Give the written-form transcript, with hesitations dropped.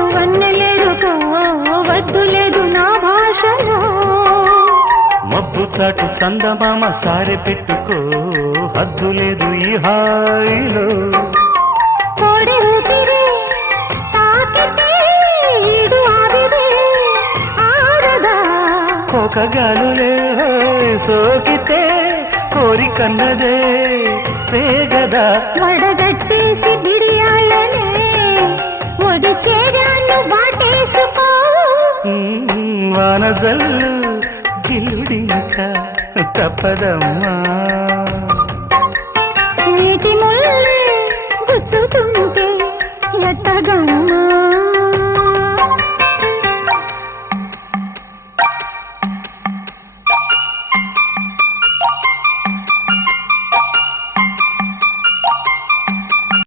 వన్నెలేరుకో వద్దు లేదు నా భాషలో. మబ్బు చాటు చందమామ సారె పెట్టుకో హద్దు లేదు ఈ హాయిలో. కోడి ఊపిరి తాకితే ఈడు ఆవిరి ఆరదా. ఒక గాలులే సోకితే కోరికన్నదే పేగదా. వడగట్టేసి బిడియాలనే ఒడి చేరాను వాటేసుకో. వానజల్లు గిల్లుడింక తప్పదమ్మా. నీటి ముల్లే గుచ్చుతుంటే ఎట్టగమ్మా.